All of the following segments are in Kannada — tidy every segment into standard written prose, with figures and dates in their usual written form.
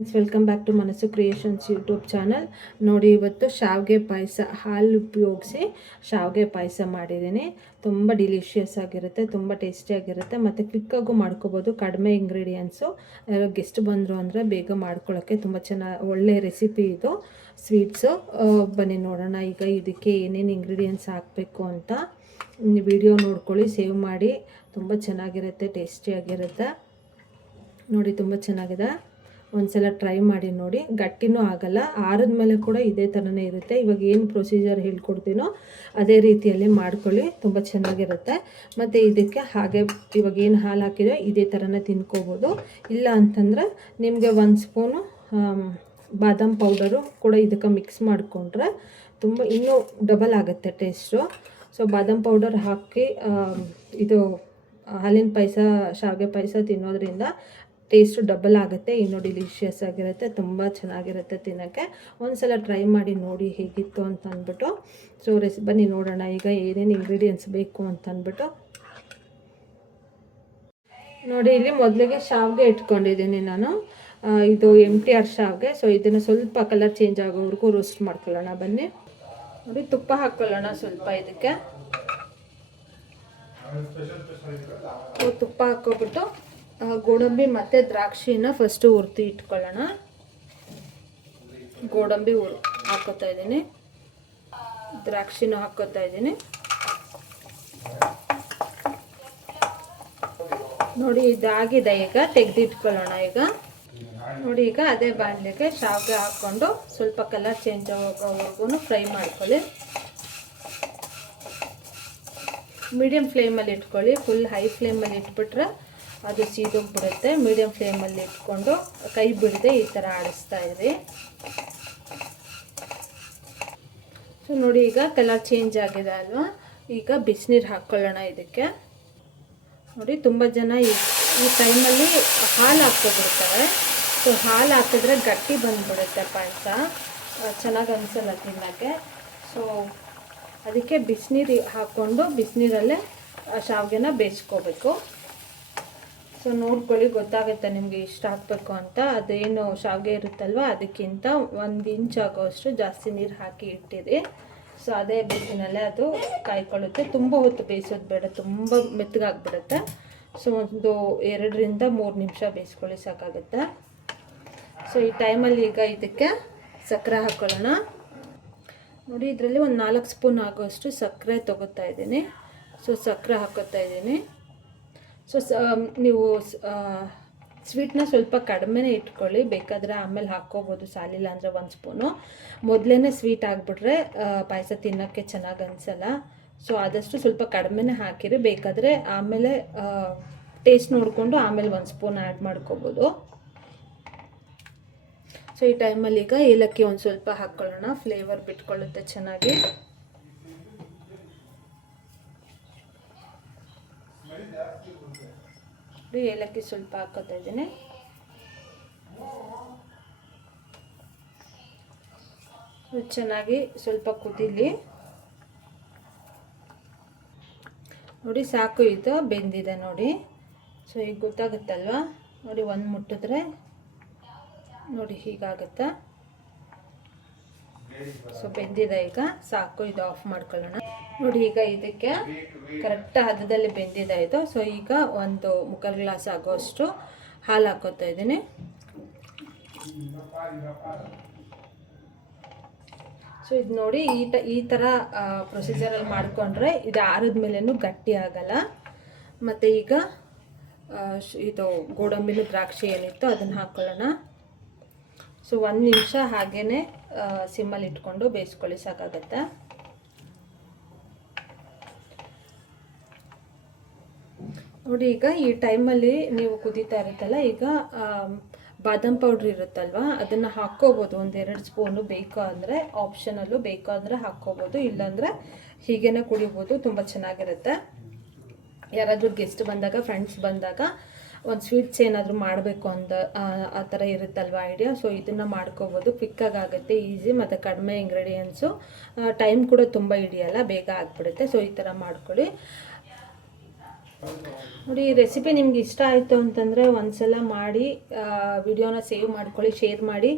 ವೆಲ್ಕಮ್ ಬ್ಯಾಕ್ ಟು ಮನಸ್ಸು ಕ್ರಿಯೇಷನ್ಸ್ ಯೂಟ್ಯೂಬ್ ಚಾನಲ್. ನೋಡಿ, ಇವತ್ತು ಶಾವಿಗೆ ಪಾಯಸ ಹಾಲು ಉಪಯೋಗಿಸಿ ಶಾವಿಗೆ ಪಾಯಸ ಮಾಡಿದ್ದೀನಿ. ತುಂಬ ಡಿಲಿಷಿಯಸ್ ಆಗಿರುತ್ತೆ, ತುಂಬ ಟೇಸ್ಟಿಯಾಗಿರುತ್ತೆ ಮತ್ತು ಕ್ವಿಕ್ಕಾಗೂ ಮಾಡ್ಕೋಬೋದು. ಕಡಿಮೆ ಇಂಗ್ರೀಡಿಯೆಂಟ್ಸು. ಗೆಸ್ಟ್ ಬಂದರು ಅಂದರೆ ಬೇಗ ಮಾಡ್ಕೊಳ್ಳೋಕ್ಕೆ ತುಂಬ ಒಳ್ಳೆ ರೆಸಿಪಿ ಇದು ಸ್ವೀಟ್ಸು. ಬನ್ನಿ ನೋಡೋಣ ಈಗ ಇದಕ್ಕೆ ಏನೇನು ಇಂಗ್ರೀಡಿಯೆಂಟ್ಸ್ ಹಾಕಬೇಕು ಅಂತ. ವಿಡಿಯೋ ನೋಡ್ಕೊಳ್ಳಿ, ಸೇವ್ ಮಾಡಿ. ತುಂಬ ಚೆನ್ನಾಗಿರುತ್ತೆ, ಟೇಸ್ಟಿಯಾಗಿರುತ್ತೆ. ನೋಡಿ, ತುಂಬ ಚೆನ್ನಾಗಿದೆ. ಒಂದ್ಸಲ ಟ್ರೈ ಮಾಡಿ ನೋಡಿ. ಗಟ್ಟಿನೂ ಆಗಲ್ಲ, ಆರಿದ ಮೇಲೆ ಕೂಡ ಇದೇ ಥರನೇ ಇರುತ್ತೆ. ಇವಾಗ ಏನು ಪ್ರೊಸೀಜರ್ ಹೇಳ್ಕೊಡ್ತೀನೋ ಅದೇ ರೀತಿಯಲ್ಲಿ ಮಾಡ್ಕೊಳ್ಳಿ, ತುಂಬ ಚೆನ್ನಾಗಿರುತ್ತೆ. ಮತ್ತು ಇದಕ್ಕೆ ಹಾಗೆ ಇವಾಗ ಏನು ಹಾಲು ಹಾಕಿದೋ ಇದೇ ಥರನೇ ತಿನ್ಕೋಬೋದು. ಇಲ್ಲ ಅಂತಂದರೆ ನಿಮಗೆ 1 ಸ್ಪೂನು ಬಾದಾಮ್ ಪೌಡರು ಕೂಡ ಇದಕ್ಕೆ ಮಿಕ್ಸ್ ಮಾಡಿಕೊಂಡ್ರೆ ತುಂಬ ಇನ್ನೂ ಡಬಲ್ ಆಗುತ್ತೆ ಟೇಸ್ಟು. ಸೊ ಬಾದಾಮ್ ಪೌಡರ್ ಹಾಕಿ ಇದು ಹಾಲಿನ ಪಾಯಸ, ಶಾವಿಗೆ ಪಾಯಸ ತಿನ್ನೋದ್ರಿಂದ ಟೇಸ್ಟು ಡಬಲ್ ಆಗುತ್ತೆ, ಇನ್ನೂ ಡಿಲಿಷಿಯಸ್ ಆಗಿರುತ್ತೆ, ತುಂಬ ಚೆನ್ನಾಗಿರುತ್ತೆ ತಿನ್ನೋಕ್ಕೆ. ಒಂದು ಸಲ ಟ್ರೈ ಮಾಡಿ ನೋಡಿ ಹೇಗಿತ್ತು ಅಂತ ಅಂದ್ಬಿಟ್ಟು. ಸೊ ಬನ್ನಿ ನೋಡೋಣ ಈಗ ಏನೇನು ಇಂಗ್ರೀಡಿಯೆಂಟ್ಸ್ ಬೇಕು ಅಂತ ಅಂದ್ಬಿಟ್ಟು. ನೋಡಿ, ಇಲ್ಲಿ ಮೊದಲಿಗೆ ಶಾವಿಗೆ ಇಟ್ಕೊಂಡಿದ್ದೀನಿ ನಾನು. ಇದು MTR ಶಾವಿಗೆ. ಸೊ ಇದನ್ನು ಸ್ವಲ್ಪ ಕಲರ್ ಚೇಂಜ್ ಆಗೋವರೆಗೂ ರೋಸ್ಟ್ ಮಾಡ್ಕೊಳ್ಳೋಣ. ಬನ್ನಿ ನೋಡಿ, ತುಪ್ಪ ಹಾಕ್ಕೊಳ್ಳೋಣ ಸ್ವಲ್ಪ ಇದಕ್ಕೆ. ತುಪ್ಪ ಹಾಕ್ಕೊಬಿಟ್ಟು ಗೋಡಂಬಿ ಮತ್ತು ದ್ರಾಕ್ಷಿನ ಫಸ್ಟು ಹುರಿದು ಇಟ್ಕೊಳ್ಳೋಣ. ಗೋಡಂಬಿ ಹಾಕ್ಕೋತಾ ಇದ್ದೀನಿ, ದ್ರಾಕ್ಷಿನೂ ಹಾಕ್ಕೋತಾ ಇದ್ದೀನಿ. ನೋಡಿ, ಇದಾಗಿದೆ. ಈಗ ತೆಗೆದಿಟ್ಕೊಳ್ಳೋಣ. ಈಗ ನೋಡಿ, ಈಗ ಅದೇ ಬಾಣಲೆಗೆ ಶಾವಿಗೆ ಹಾಕ್ಕೊಂಡು ಸ್ವಲ್ಪ ಕಲರ್ ಚೇಂಜ್ ಆಗೋವರೆಗೂ ಫ್ರೈ ಮಾಡ್ಕೊಳ್ಳಿ. ಮೀಡಿಯಮ್ ಫ್ಲೇಮಲ್ಲಿ ಇಟ್ಕೊಳ್ಳಿ. ಫುಲ್ ಹೈ ಫ್ಲೇಮಲ್ಲಿ ಇಟ್ಬಿಟ್ರೆ ಅದು ಸೀದೋಗ್ಬಿಡುತ್ತೆ. ಮೀಡಿಯಮ್ ಫ್ಲೇಮಲ್ಲಿ ಇಟ್ಕೊಂಡು ಕೈ ಬಿಡದೆ ಈ ಥರ ಆಡಿಸ್ತಾ ಇರಿ. ಸೊ ನೋಡಿ, ಈಗ ಕಲರ್ ಚೇಂಜ್ ಆಗಿದೆ ಅಲ್ವಾ. ಈಗ ಬಿಸಿನೀರು ಹಾಕ್ಕೊಳ್ಳೋಣ ಇದಕ್ಕೆ. ನೋಡಿ, ತುಂಬ ಜನ ಈ ಟೈಮಲ್ಲಿ ಹಾಲು ಹಾಕ್ಕೊಬಿಡ್ತಾರೆ. ಸೊ ಹಾಲು ಹಾಕಿದ್ರೆ ಗಟ್ಟಿ ಬಂದುಬಿಡುತ್ತೆ ಪಾಯಸ, ಚೆನ್ನಾಗಿ ಅನಿಸಲ್ಲ ತಿನ್ನೋಕ್ಕೆ. ಸೊ ಅದಕ್ಕೆ ಬಿಸಿನೀರು ಹಾಕ್ಕೊಂಡು ಬಿಸಿನೀರಲ್ಲೇ ಶಾವಿಗೆನ ಬೇಯಿಸ್ಕೋಬೇಕು. ಸೊ ನೋಡ್ಕೊಳ್ಳಿ, ಗೊತ್ತಾಗುತ್ತೆ ನಿಮಗೆ ಇಷ್ಟ ಹಾಕಬೇಕು ಅಂತ. ಅದೇನು ಶಾವಿಗೆ ಇರುತ್ತಲ್ವ ಅದಕ್ಕಿಂತ 1 ಇಂಚ್ ಆಗೋಷ್ಟು ಜಾಸ್ತಿ ನೀರು ಹಾಕಿ ಇಟ್ಟಿರಿ. ಸೊ ಅದೇ ಬಿಸಿನಲ್ಲೇ ಅದು ಕಾಯ್ಕೊಳ್ಳುತ್ತೆ. ತುಂಬ ಹೊತ್ತು ಬೇಯಿಸೋದು ಬೇಡ, ತುಂಬ ಮೆತ್ತಗಾಗ್ಬಿಡುತ್ತೆ. ಸೊ ಒಂದು 2 ರಿಂದ 3 ನಿಮಿಷ ಬೇಯಿಸ್ಕೊಳ್ಳಿ, ಸಾಕಾಗುತ್ತೆ. ಸೊ ಈ ಟೈಮಲ್ಲಿ ಈಗ ಇದಕ್ಕೆ ಸಕ್ಕರೆ ಹಾಕ್ಕೊಳ್ಳೋಣ. ನೋಡಿ, ಇದರಲ್ಲಿ ಒಂದು 4 ಸ್ಪೂನ್ ಆಗೋಷ್ಟು ಸಕ್ಕರೆ ತೊಗೋತಾ ಇದ್ದೀನಿ. ಸೊ ಸಕ್ಕರೆ ಹಾಕೋತಾ ಇದ್ದೀನಿ. ಸೊ ನೀವು ಸ್ವೀಟ್ನ ಸ್ವಲ್ಪ ಕಡಿಮೆನೇ ಇಟ್ಕೊಳ್ಳಿ, ಬೇಕಾದರೆ ಆಮೇಲೆ ಹಾಕ್ಕೋಬೋದು. ಸಾಲಿಲ್ಲ ಅಂದರೆ 1 ಸ್ಪೂನು. ಮೊದಲೇ ಸ್ವೀಟ್ ಆಗಿಬಿಟ್ರೆ ಪಾಯಸ ತಿನ್ನೋಕ್ಕೆ ಚೆನ್ನಾಗಿ ಅನಿಸಲ್ಲ. ಸೊ ಆದಷ್ಟು ಸ್ವಲ್ಪ ಕಡಿಮೆನೇ ಹಾಕಿರಿ. ಬೇಕಾದರೆ ಆಮೇಲೆ ಟೇಸ್ಟ್ ನೋಡಿಕೊಂಡು ಆಮೇಲೆ 1 ಸ್ಪೂನ್ ಆ್ಯಡ್ ಮಾಡ್ಕೋಬೋದು. ಸೊ ಈ ಟೈಮಲ್ಲಿ ಈಗ ಏಲಕ್ಕಿ ಒಂದು ಸ್ವಲ್ಪ ಹಾಕ್ಕೊಳ್ಳೋಣ, ಫ್ಲೇವರ್ ಬಿಟ್ಕೊಳ್ಳುತ್ತೆ ಚೆನ್ನಾಗಿ. ಏಲಕ್ಕಿ ಸ್ವಲ್ಪ ಹಾಕೋತಾ ಇದ್ದೀನಿ. ಚೆನ್ನಾಗಿ ಸ್ವಲ್ಪ ಕುದೀಲಿ. ನೋಡಿ, ಸಾಕು, ಇದು ಬೆಂದಿದೆ ನೋಡಿ. ಸೊ ಈಗ ಗೊತ್ತಾಗುತ್ತಲ್ವ. ನೋಡಿ, ಒಂದು ಮುಟ್ಟಿದ್ರೆ ನೋಡಿ ಹೀಗಾಗುತ್ತಾ. ಸೊ ಬೆಂದಿದೆ, ಈಗ ಸಾಕು, ಇದು ಆಫ್ ಮಾಡ್ಕೊಳ್ಳೋಣ. ನೋಡಿ, ಈಗ ಇದಕ್ಕೆ ಕರೆಕ್ಟ್ ಹದದಲ್ಲಿ ಬೆಂದಿದೆ ಇದು. ಸೊ ಈಗ 1 ಮುಕ್ಕಾಲು ಗ್ಲಾಸ್ ಆಗೋಷ್ಟು ಹಾಲು ಹಾಕೋತಾ ಇದ್ದೀನಿ. ಸೊ ಇದು ನೋಡಿ, ಈ ಥರ ಪ್ರೊಸೀಜರಲ್ಲಿ ಮಾಡಿಕೊಂಡ್ರೆ ಇದು ಆರಿದ ಮೇಲೇನು ಗಟ್ಟಿ ಆಗಲ್ಲ. ಮತ್ತು ಈಗ ಇದು ಗೋಡಂಬಿನ ದ್ರಾಕ್ಷಿ ಏನಿತ್ತು ಅದನ್ನು ಹಾಕ್ಕೊಳ್ಳೋಣ. ಸೊ 1 ನಿಮಿಷ ಹಾಗೇ ಸಿಮ್ಮಲ್ಲಿ ಇಟ್ಕೊಂಡು ಬೇಯಿಸ್ಕೊಳ್ಳಿ, ಸಾಕಾಗತ್ತೆ. ನೋಡಿ, ಈಗ ಈ ಟೈಮಲ್ಲಿ ನೀವು ಕುದೀತಾ ಇರುತ್ತಲ್ಲ, ಈಗ ಬಾದಾಮ್ ಪೌಡ್ರ್ ಇರುತ್ತಲ್ವ ಅದನ್ನು ಹಾಕ್ಕೋಬೋದು. 1-2 ಸ್ಪೂನು ಬೇಕು ಅಂದರೆ, ಆಪ್ಷನಲ್ಲು. ಬೇಕು ಅಂದರೆ ಹಾಕ್ಕೋಬೋದು, ಇಲ್ಲಾಂದರೆ ಹೀಗೇ ಕುಡಿಬೋದು. ತುಂಬ ಚೆನ್ನಾಗಿರುತ್ತೆ. ಯಾರಾದರೂ ಗೆಸ್ಟ್ ಬಂದಾಗ, ಫ್ರೆಂಡ್ಸ್ ಬಂದಾಗ ಒಂದು ಸ್ವೀಟ್ಸ್ ಏನಾದರೂ ಮಾಡಬೇಕು ಅಂತ ಆ ಥರ ಇರುತ್ತಲ್ವ ಐಡಿಯಾ. ಸೊ ಇದನ್ನು ಮಾಡ್ಕೋಬೋದು, ಕ್ವಿಕ್ಕಾಗಿ ಆಗುತ್ತೆ, ಈಸಿ ಮತ್ತು ಕಡಿಮೆ ಇಂಗ್ರೀಡಿಯೆಂಟ್ಸು. ಟೈಮ್ ಕೂಡ ತುಂಬ ಹಿಡಿಯಲ್ಲ, ಬೇಗ ಆಗಿಬಿಡುತ್ತೆ. ಸೊ ಈ ಥರ ಮಾಡ್ಕೊಳ್ಳಿ. ನೋಡಿ ಈ ರೆಸಿಪಿ ನಿಮ್ಗೆ ಇಷ್ಟ ಆಯಿತು ಅಂತಂದರೆ ಒಂದ್ಸಲ ಮಾಡಿ ವಿಡಿಯೋನ ಸೇವ್ ಮಾಡ್ಕೊಳ್ಳಿ, ಶೇರ್ ಮಾಡಿ,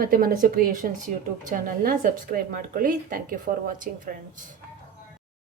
ಮತ್ತು ಮನಸ್ಸು ಕ್ರಿಯೇಷನ್ಸ್ ಯೂಟ್ಯೂಬ್ ಚಾನಲ್ನ ಸಬ್ಸ್ಕ್ರೈಬ್ ಮಾಡ್ಕೊಳ್ಳಿ. Thank you for watching friends.